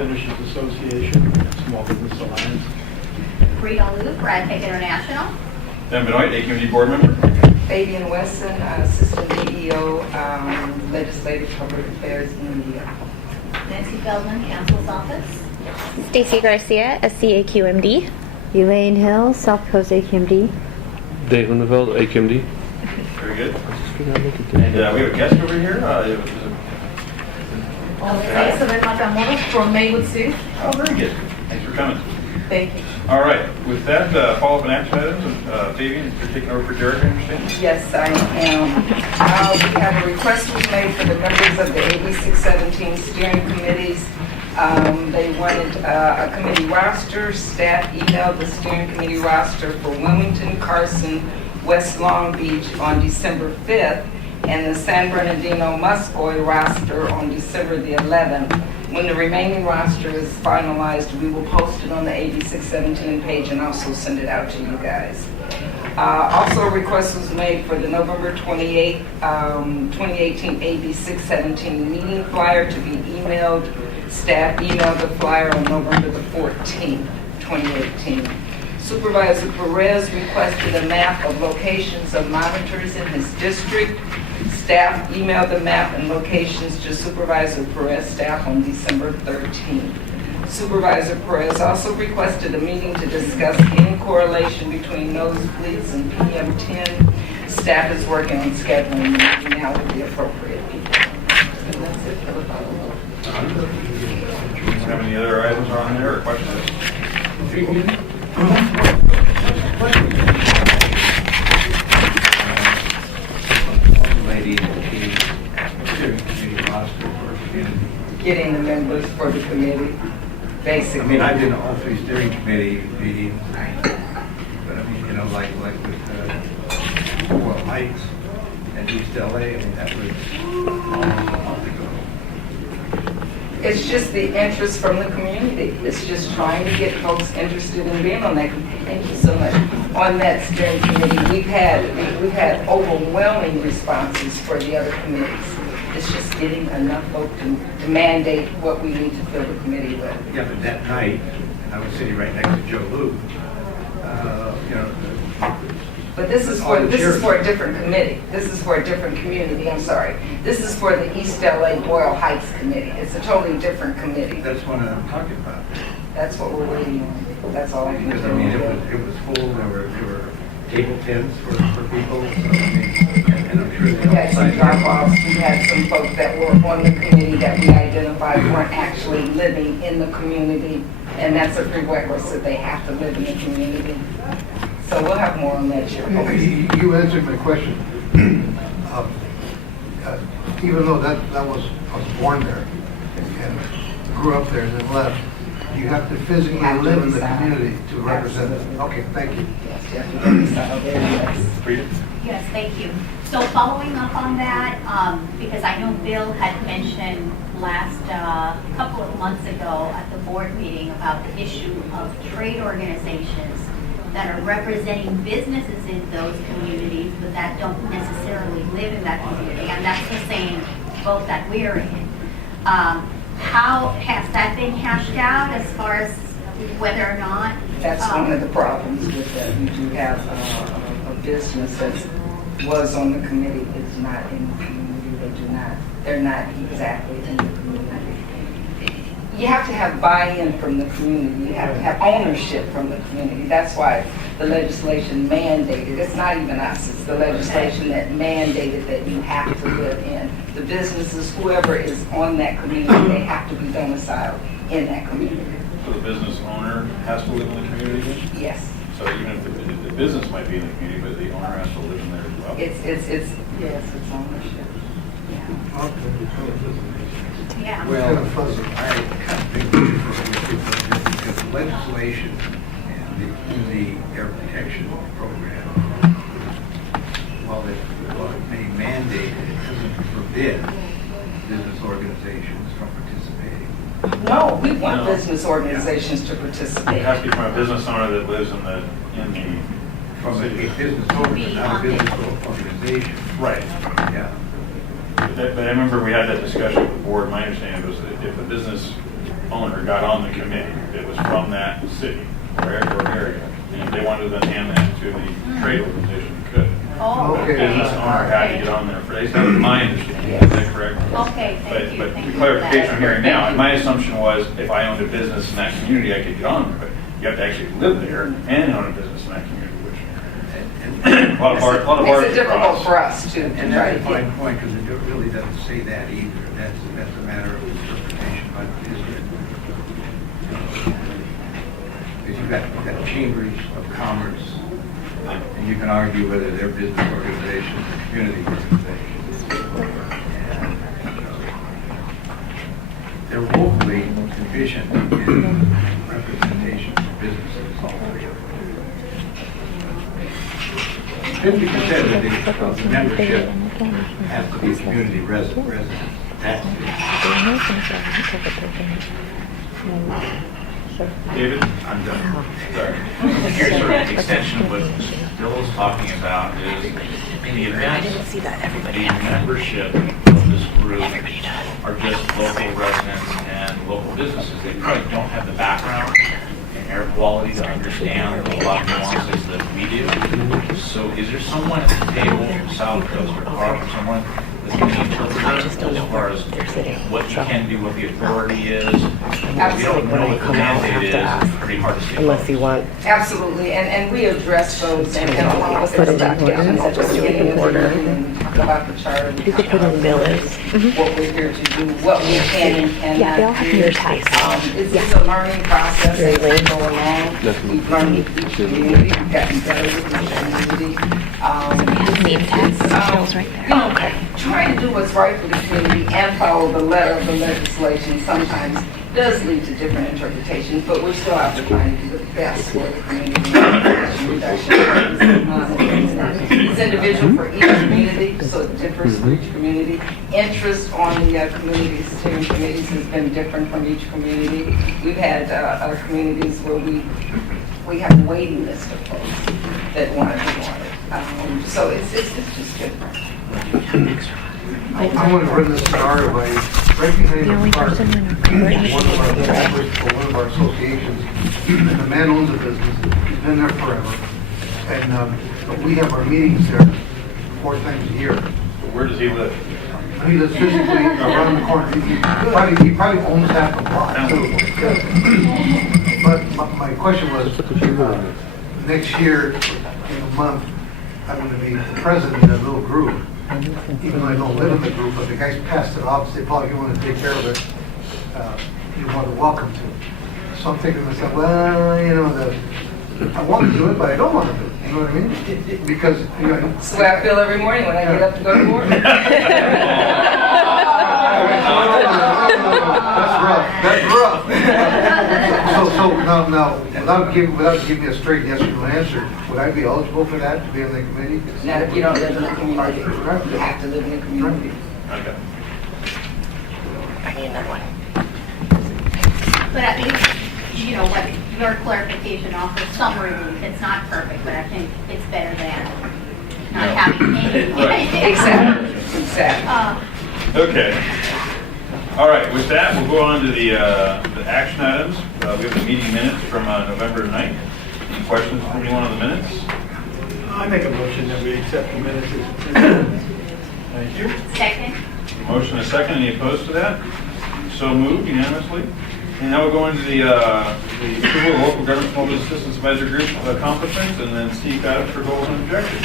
Finishes Association and Small Business Alliance. Rita Lou, Radtech International. Dan Benoit, AQMD board member. Fabian Wesson, Assistant DEO, Legislative Public Affairs in India. Nancy Feldman, Council's Office. Stacy Garcia, SCAQMD. Elaine Hill, South Coast AQMD. Dave Lindeveld, AQMD. Very good. And we have a guest over here. Elizabeth Matamoros from Maywood City. Oh, very good. Thanks for coming. Thank you. All right. With that, follow-up and action items. Fabian, you're taking over for Derek, I understand? Yes, I am. We have a request was made for the members of the AB 617 steering committees. They wanted a committee roster. Staff emailed the steering committee roster for Wilmington, Carson, West Long Beach on December 5th, and the San Bernardino Muscoy roster on December the 11th. When the remaining roster is finalized, we will post it on the AB 617 page and also send it out to you guys. Also, a request was made for the November 28th, 2018 AB 617 meeting flyer to be emailed. Staff emailed the flyer on November the 14th, 2018. Supervisor Perez requested a map of locations of monitors in his district. Staff emailed the map and locations to Supervisor Perez staff on December 13th. Supervisor Perez also requested a meeting to discuss any correlation between nosebleeds and PM10. Staff is working on scheduling the meeting now with the appropriate people. And that's it for the follow-up. Have any other items on there or questions? Lady in the community roster for community. Getting the members for the committee, basically. I mean, I've been to all three steering committee meetings, but I mean, you know, like with Well Heights and East LA, I mean, that was almost a month ago. It's just the interest from the community. It's just trying to get folks interested in being on that. Thank you so much. On that steering committee, we've had overwhelming responses for the other committees. It's just getting enough folks to mandate what we need to fill the committee with. Yeah, but that night, I was sitting right next to Joe Lou. You know. But this is for a different committee. This is for a different community. I'm sorry. This is for the East LA Boyle Heights committee. It's a totally different committee. That's what I'm talking about. That's what we're waiting on. That's all I can do. Because I mean, it was full. There were table tents for people. So, I mean, and I'm sure We had some drop-offs. We had some folks that were on the committee that we identified weren't actually living in the community, and that's a prerequisite. They have to live in the community. So we'll have more on that shortly. You answered my question. Even though I was born there and grew up there and then left, you have to physically live in the community to represent it. Okay, thank you. Yes, thank you. So following up on that, because I know Bill had mentioned last couple of months ago at the board meeting about the issue of trade organizations that are representing businesses in those communities, but that don't necessarily live in that community, and that's the same boat that we're in. How has that been hashed out as far as whether or not? That's one of the problems with that. You do have a business that was on the committee, it's not in the community. They're not exactly in the community. You have to have buy-in from the community. You have to have ownership from the community. That's why the legislation mandated. It's not even us. It's the legislation that mandated that you have to live in. The businesses, whoever is on that community, they have to be domiciled in that community. So the business owner has to live in the community? Yes. So even if the business might be in the community, but the owner has to live in there as well? Yes, it's ownership. Yeah. Well, I kind of think because the legislation and the air protection program, while it may mandate, it doesn't forbid business organizations from participating. No, we want business organizations to participate. It has to be from a business owner that lives in the From a business owner, not a business organization. Right. Yeah. But I remember we had that discussion with the board. My understanding was that if a business owner got on the committee that was from that city or area, and if they wanted to then hand that to the trade organization, they could. Oh, The Okay. business owner had to get on there for, that was my understanding, is that correct? Okay, thank you. But Thank the you clarification for I'm that. hearing now, and my assumption was if I owned a business in that community, I could get on there, but you have to actually live there and own a business in that community, which, a lot of bars. Makes it difficult for us to And try to that's a fine get. point, because it really doesn't say that either. That's a matter of interpretation, but is it? Because you've got chambers of commerce, and you can argue whether they're business organizations or community organizations. And they're woefully deficient in representation of businesses, all three of them. 50% of the membership has to be community residents. That's David? I'm done. Sorry. Here's sort of an extension of what Bill was talking about is in the event the membership of this group are just local residents and local businesses. They probably don't have the background and air quality to understand a lot of nuances that we do. So is there someone at the table from South Coast or Clark or someone that's going to interpret as far as what you can do, what the authority is? We don't know what the mandate is. It's pretty hard to say. Unless you want. Absolutely, and we address those and along with the applications at the beginning of the meeting and talk about the charter. You could put in bill is. What we're here to do, what we can and cannot Yeah, they all have do. your tax. It's a learning process Very as we late. go along. We've learned with each community, we've gotten better with each community. Name tags, It's, Bill's right there. You know, trying to do what's right for the community and follow the letter of the legislation sometimes does lead to different interpretations, but we're still out to trying to do the best for the community. It's individual for each community, so it differs for each community. Interest on the community steering committees has been different from each community. We've had communities where we have a waiting list of folks that want to be on it. So it's just different. I want to run this scenario by recognizing The only the park. person in our One of our members for one of our associations, and the man owns a business, he's been there forever. And we have our meetings there 4 times a year. Where does he live? He lives physically around the corner. He probably owns half the block too. But my question was, next year, in a month, I'm going to be the president of a little group. Even though I don't live in the group, but the guys passed it off, say, Paul, you want to take care of it, you're more than welcome to. So I'm thinking to myself, well, you know, I want to do it, but I don't want to do it. You know what I mean? Because, you know. That's the way I feel every morning when I get up to go to work. That's rough. So now, without giving me a straight yes or no answer, would I be eligible for that, to be on the committee? Not if you don't live in the community. You have to live in the community. Okay. I need another one. But at least, you know, what your clarification offers some relief. It's not perfect, but I think it's better than not having any. Exactly. Okay. All right, with that, we'll go on to the action items. We have the meeting minutes from November 9th. Any questions from anyone on the minutes? I make a motion that we accept the minutes as presented. Thank you. Second. Motion and a second. Any opposed to that? So moved unanimously. And now we'll go into the approval of local government small business assistance advisory group accomplishments, and then Steve got it for goals and objectives.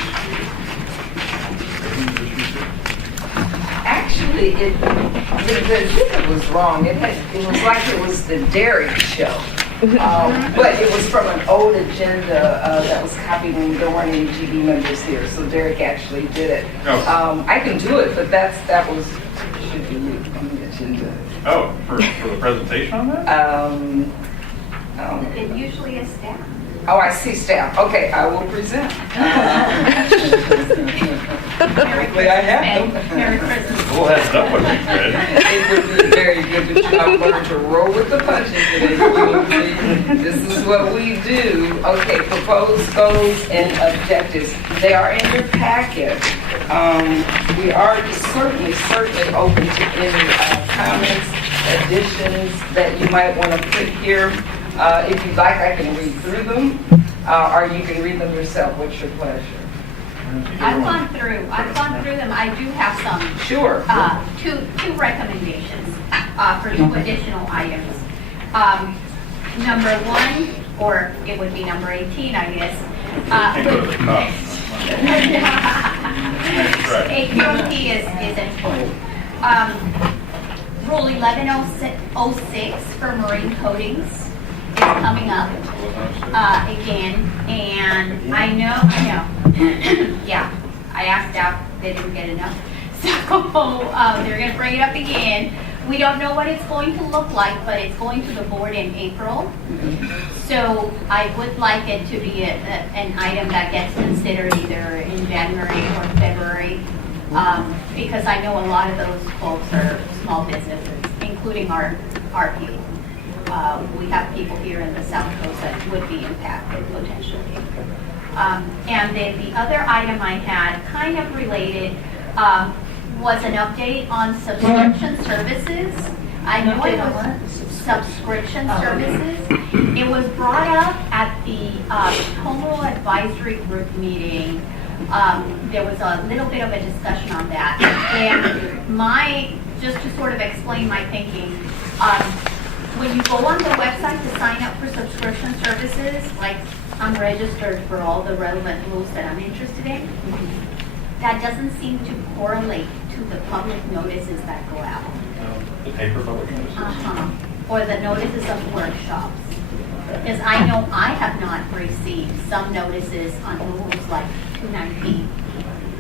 Actually, the exhibit was wrong. It was like it was the dairy show. But it was from an old agenda that was copied when there weren't any GB members here, so Derek actually did it. Oh. I can do it, but that should be on the agenda. Oh, for the presentation on that? It usually is staff. Oh, I see staff. Okay, I will present. Hopefully I have them. Merry Christmas. We'll have stuff with me, Fred. It would be very good to I've learned to roll with the punches today. This is what we do. Okay, proposed goals and objectives. They are in your packet. We are certainly open to any comments. additions that you might want to put here. If you'd like, I can read through them, or you can read them yourself. What's your pleasure? I've gone through them. I do have some. Sure. Two recommendations for two additional items. Number one, or it would be number 18, I guess. SCAQMD is in full. Rule 1106 for marine coatings is coming up again, and I know, yeah, I asked staff, they didn't get enough, so they're going to bring it up again. We don't know what it's going to look like, but it's going to the board in April. So I would like it to be an item that gets considered either in January or February, because I know a lot of those folks are small businesses, including our people. We have people here in the South Coast that would be impacted potentially. And then the other item I had, kind of related, was an update on subscription services. I know it was subscription services. It was brought up at the Home Rule Advisory Group meeting. There was a little bit of a discussion on that. And just to sort of explain my thinking, when you go on the website to sign up for subscription services, like I'm registered for all the relevant rules that I'm interested in, that doesn't seem to correlate to the public notices that go out. The paper public notices? Or the notices of workshops. Because I know I have not received some notices on rules like 219,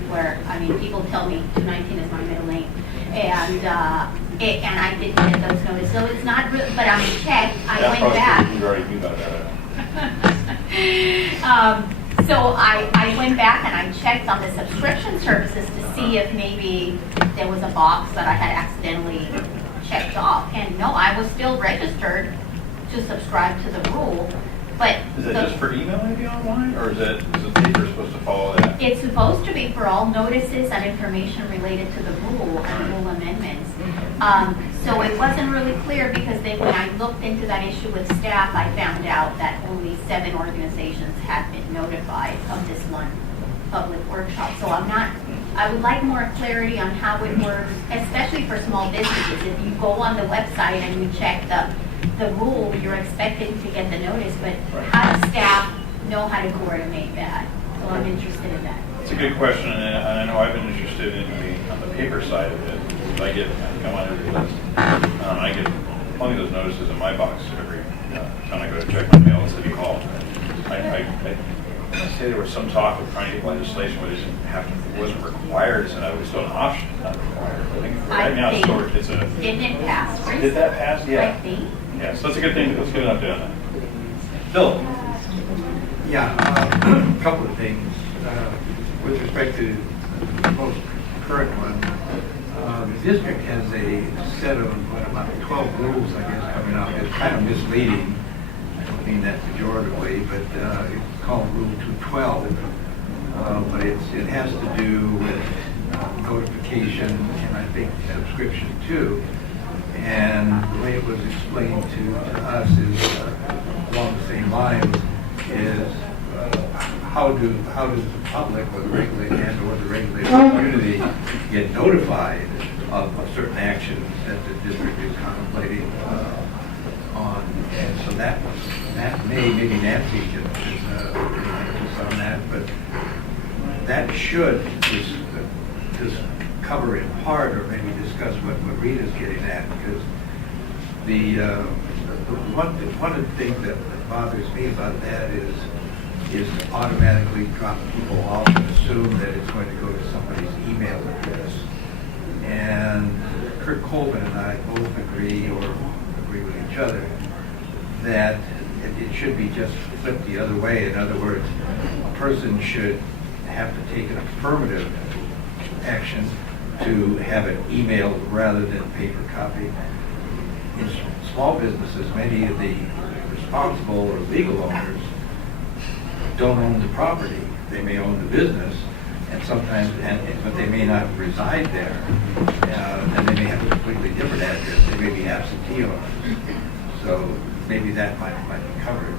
where, I mean, people tell me 219 is my middle name. And I didn't get those notices. So it's not really, but I mean, check, I went back. You already knew about that. So I went back and I checked on the subscription services to see if maybe there was a box that I had accidentally checked off. And no, I was still registered to subscribe to the rule. But is that just for email maybe online, or is the paper supposed to follow that? It's supposed to be for all notices and information related to the rule and rule amendments. So it wasn't really clear, because then when I looked into that issue with staff, I found out that only 7 organizations had been notified of this one public workshop. So I would like more clarity on how it works, especially for small businesses. If you go on the website and you check the rule, you're expected to get the notice, but how does staff know how to coordinate that? So I'm interested in that. It's a good question, and I know I've been interested on the paper side of it. I come on every list. I get plenty of those notices in my box every time I go to check my mail at City Hall. I say there was some talk of trying to get legislation where it wasn't required, so it was still an option, not required. I think right now it's a. Didn't it pass? Did that pass? Yeah. I think. Yeah, so that's a good thing. Let's get an update on that. Bill. Yeah, a couple of things. With respect to the most current one, the district has a set of about 12 rules, I guess, coming out. It's kind of misleading. I don't mean that pejoratively, but it's called Rule 212. But it has to do with notification and I think subscription too. And the way it was explained to us is along the same lines is how does the public or the regulated or the regulated community get notified of certain actions that the district is contemplating on? And so that maybe Nancy can just on that, but that should just cover in part, or maybe discuss what Rita's getting at, because one of the things that bothers me about that is to automatically drop people off and assume that it's going to go to somebody's email address. And Kurt Colvin and I both agree with each other that it should be just flipped the other way. In other words, a person should have to take an affirmative action to have it emailed rather than paper copy. In small businesses, many of the responsible or legal owners don't own the property. They may own the business, and sometimes, but they may not reside there, and they may have a completely different address. They may be absentee owners. So maybe that might be covered.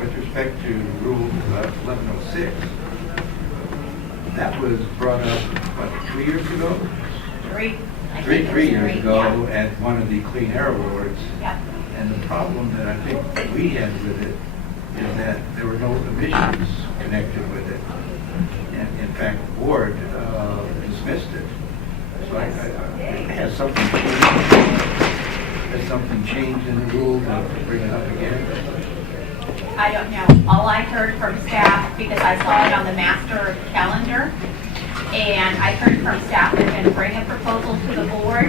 With respect to Rule 1106, that was brought up, what, 2 years ago? Three years ago at one of the Clean Air Awards. Yeah. And the problem that I think we had with it is that there were no emissions connected with it. And in fact, the board dismissed it. So has something changed in the rule to bring it up again? I don't know. All I heard from staff, because I saw it on the master calendar, and I heard from staff they're going to bring a proposal to the board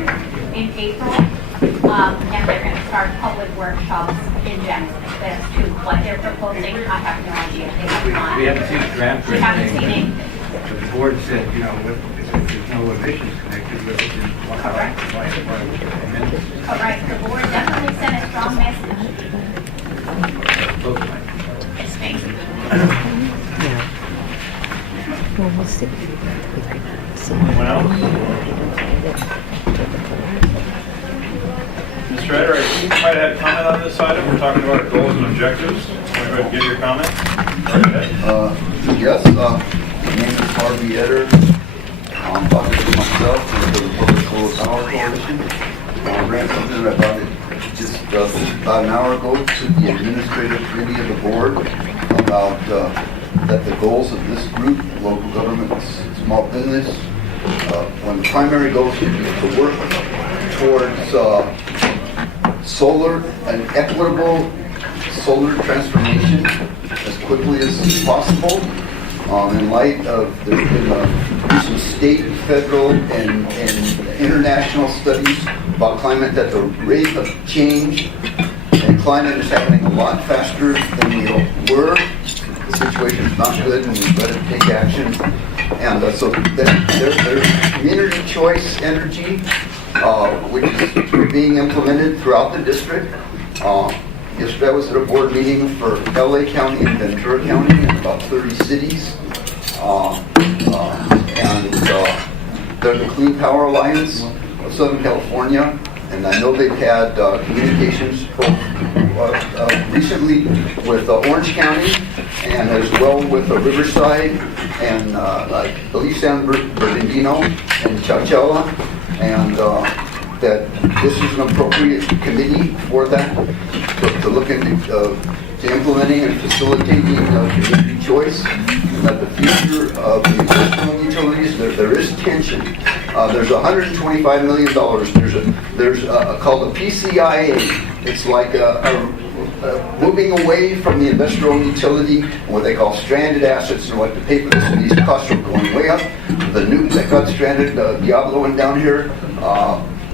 in April, and they're going to start public workshops in January. That's to what they're proposing. I have no idea. They have not. We haven't seen the draft or We haven't seen anything. it. But the board said, you know, if there's no emissions connected with it, then why amend it? Correct. The board definitely sent a strong message. Both ways. Yes, thank you. Well, we'll see. Anyone else? Mr. Eder, I think you might have had a comment on this item. We're talking about goals and objectives. Want to go ahead and give your comment? Right ahead. Yes, my name is Harvey Eder. I'm talking to myself and for the Public Solar Power Coalition. I ran something about it just about an hour ago to the administrative committee of the board about that the goals of this group, local governments, small business, one of the primary goals should be to work towards solar, an equitable solar transformation as quickly as possible. In light of there's been some state, federal, and international studies about climate, that the rate of change in climate is happening a lot faster than we were. The situation is not good, and we've got to take action. And so there's community choice energy, which is being implemented throughout the district. Yesterday I was at a board meeting for LA County and Ventura County and about 30 cities. There's the Clean Power Alliance of Southern California, and I know they've had communications recently with Orange County and as well with Riverside and I believe San Bernardino and Chowchilla, and that this is an appropriate committee for that, to look into implementing and facilitating community choice, and that the future of the industrial utilities, there is tension. There's $125 million. There's called the PCIA. It's like moving away from the industrial utility and what they call stranded assets and what to pay for this. And these costs are going way up. The nuke that got stranded, Diablo and down here,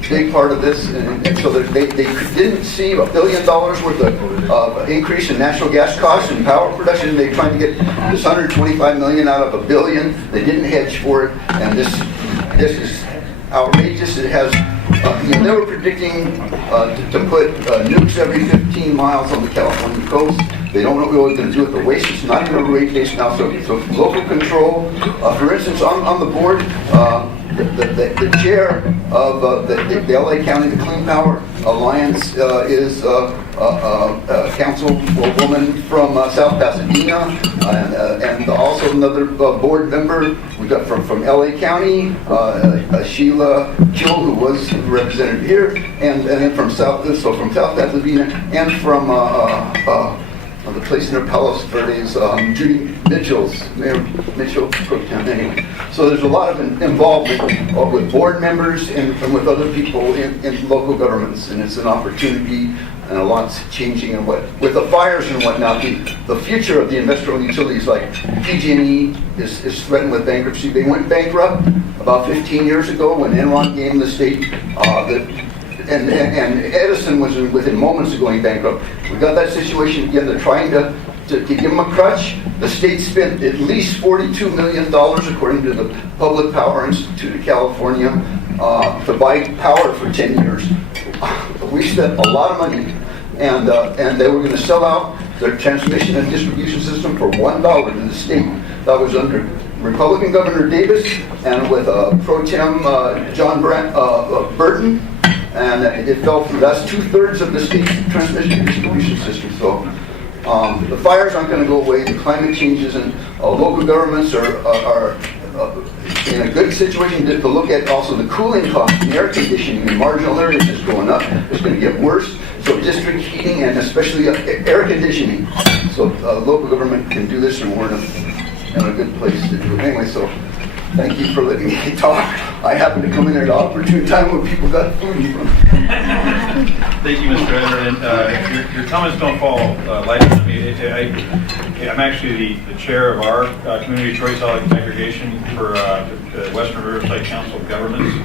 big part of this, and so they didn't see $1 billion worth of increase in natural gas costs and power production. They're trying to get this $125 million out of $1 billion. They didn't hedge for it, and this is outrageous. It has, they were predicting to put nukes every 15 miles on the California coast. They don't know what they're going to do with the waste. It's not even a rate case now, so local control. For instance, on the board, the chair of the LA County, the Clean Power Alliance, is a councilwoman from South Pasadena, and also another board member we got from LA County, Sheila Kill, who was represented here, and then from South Pasadena, and from the place near Palos Verdes, Judy Mayor Mitchell Pro Tem. Anyway, so there's a lot of involvement with board members and with other people in local governments, and it's an opportunity, and a lot's changing. And with the fires and whatnot, the future of the industrial utilities like PG&E is threatened with bankruptcy. They went bankrupt about 15 years ago when Enron gave the state and Edison was within moments of going bankrupt. We got that situation again. They're trying to give them a crutch. The state spent at least $42 million, according to the Public Power Institute of California, to buy power for 10 years. We spent a lot of money, and they were going to sell out their transmission and distribution system for $1 to the state. That was under Republican Governor Davis and with Pro Tem John Burton, and it fell through. That's 2/3 of the state's transmission and distribution system. So the fires aren't going to go away. The climate changes, and local governments are in a good situation to look at also the cooling costs and air conditioning in marginal areas is going up. It's going to get worse. So district heating and especially air conditioning. So local government can do this, and we're in a good place to do it anyway. So thank you for letting me talk. I happen to come in at an opportune time when people got food in front of them. Thank you, Mr. Edmund. And your comments don't fall lightly to me. I'm actually the chair of our Community Choice Aggregation for Western Riverside Council of Governments.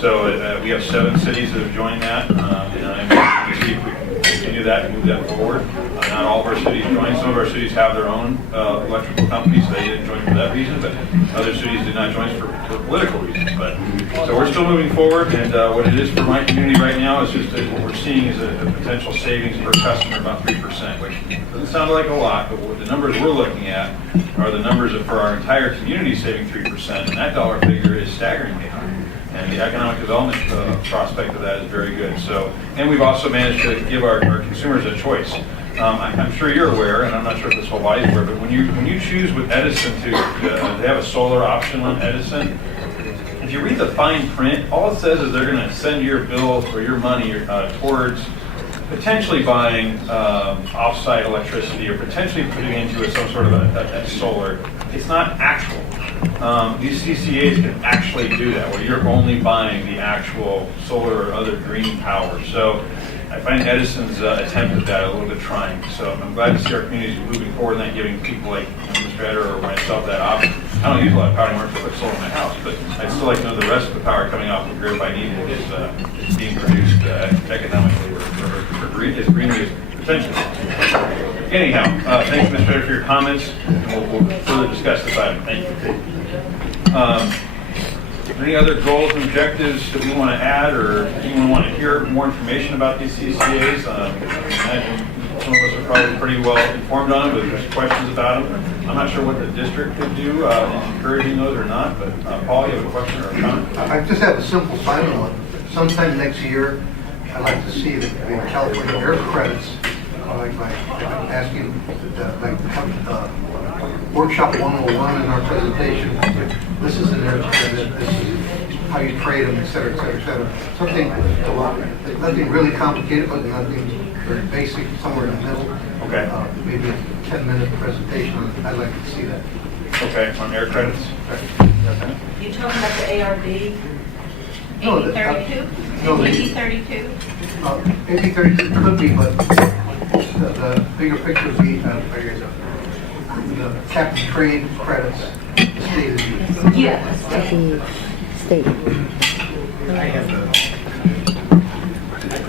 So we have 7 cities that have joined that, and I'm going to see if we can continue that and move that forward. Not all of our cities joined. Some of our cities have their own electrical companies. They didn't join for that reason, but other cities did not join for political reasons. But so we're still moving forward, and what it is for my community right now is just that what we're seeing is a potential savings per customer about 3%, which doesn't sound like a lot, but what the numbers we're looking at are the numbers for our entire community saving 3%, and that dollar figure is staggeringly high. And the economic development prospect of that is very good. So, and we've also managed to give our consumers a choice. I'm sure you're aware, and I'm not sure if this whole body's aware, but when you choose with Edison they have a solar option on Edison. If you read the fine print, all it says is they're going to send your bill or your money towards potentially buying off-site electricity or potentially putting into some sort of a solar. It's not actual. These CCAs can actually do that, where you're only buying the actual solar or other green power. So I find Edison's attempt at that a little bit trying. So I'm glad to see our communities moving forward and that giving people like Mr. Eder or myself that option. I don't use a lot of power anymore to put solar in my house, but I'd still like to know the rest of the power coming off the grid if I need it is being produced economically or as greenly as potentially. Anyhow, thanks, Mr. Eder, for your comments, and we'll further discuss this item. Thank you. Any other goals and objectives that we want to add, or anyone want to hear more information about these CCAs? I imagine some of us are probably pretty well informed on it, but there's questions about them. I'm not sure what the district could do in encouraging those or not, but Paul, you have a question or a comment? I just have a simple final one. Sometime next year, I'd like to see the California air credits, like asking, workshop 101 in our presentation. This is an air credit, this is how you trade them, et cetera, et cetera, et cetera. Something, nothing really complicated, but nothing very basic, somewhere in the middle. Okay. Maybe a 10-minute presentation. I'd like to see that. Okay, on air credits. Okay. You talking about the ARB? No, AB 32? no, AB 32? AB 32 could be, but the bigger picture would be the cap and trade credits. Yes. State.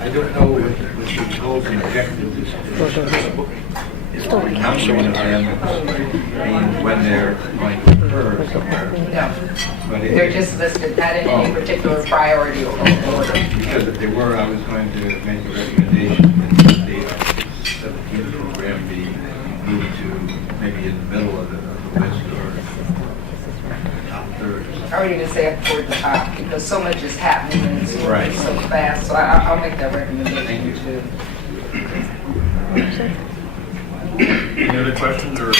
I don't know what the goals and objectives is numbering them and when they're going to occur somewhere. No, But they're just listed, not in any particular priority or order. Because if they were, I was going to make a recommendation that the 17 program be moved to maybe in the middle of the list or top third. I would even say up toward the top, because so much is happening and it's Right. moving so fast, so I'll make that recommendation too. Any other questions or?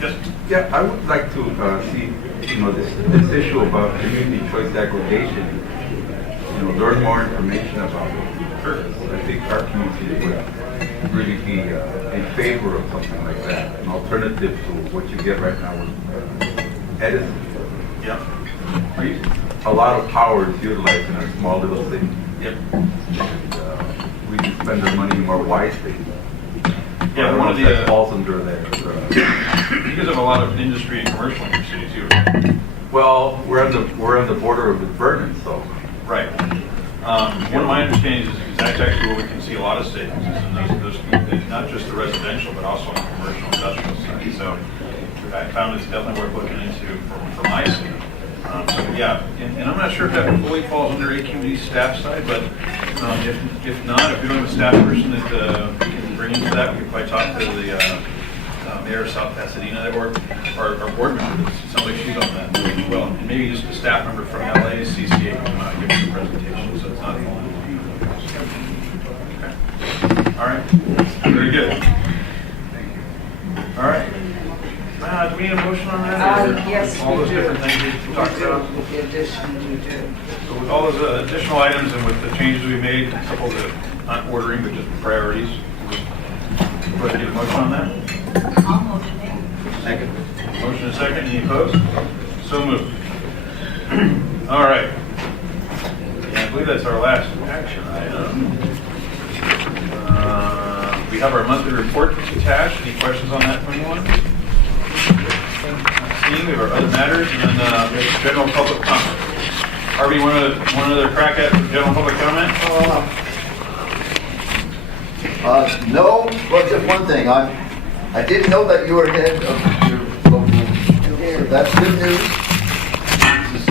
Yes. Yeah, I would like to see, this issue about community choice aggregation, learn more information about it. Sure. I think our community would really be in favor of something like that, an alternative to what you get right now with Edison. Yeah. A lot of power is utilized in a small little city. Yep. And, we can spend our money more wisely. Yeah, I don't one know of if that the falls under that. because of a lot of industry and commercial in your city too. Well, we're on the border of Vernon, so. Right. One of my understandings is that's actually where we can see a lot of savings, is in those not just the residential, but also on the commercial industrial side. So I found it's definitely worth looking into for my city. So yeah, and I'm not sure if that fully falls under SCAQMD staff side, but if not, if we don't have a staff person that we can bring into that, we could probably talk to the Mayor of South Pasadena, that were our board members. It sounds like she's on that as well. And maybe just a staff member from LA, CCA, give us a presentation, so it's not falling. Okay. All right. Very good. All right. Do we need a motion on that? Or Yes, all we those do. different things we talked about? With the addition, we do. So with all those additional items and with the changes we made, a couple of the, not ordering, but just priorities, go ahead and get a motion on that. I'll motion it. Second. Motion and second. Any opposed? So moved. All right. Yeah, I believe that's our last action item. We have our monthly report attached. Any questions on that from anyone? Seeing, we have our other matters, and then we have general public comment. Harvey, one other crack at general public comment? No, well, just one thing. I didn't know that you were head of your local. So that's good news. This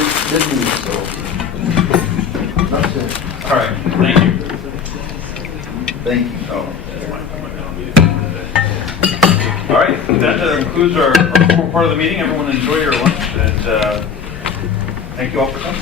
is good news. So that's it. All right. Thank you. Thank you. All right. That concludes our formal part of the meeting. Everyone enjoy your lunch, and thank you all for coming.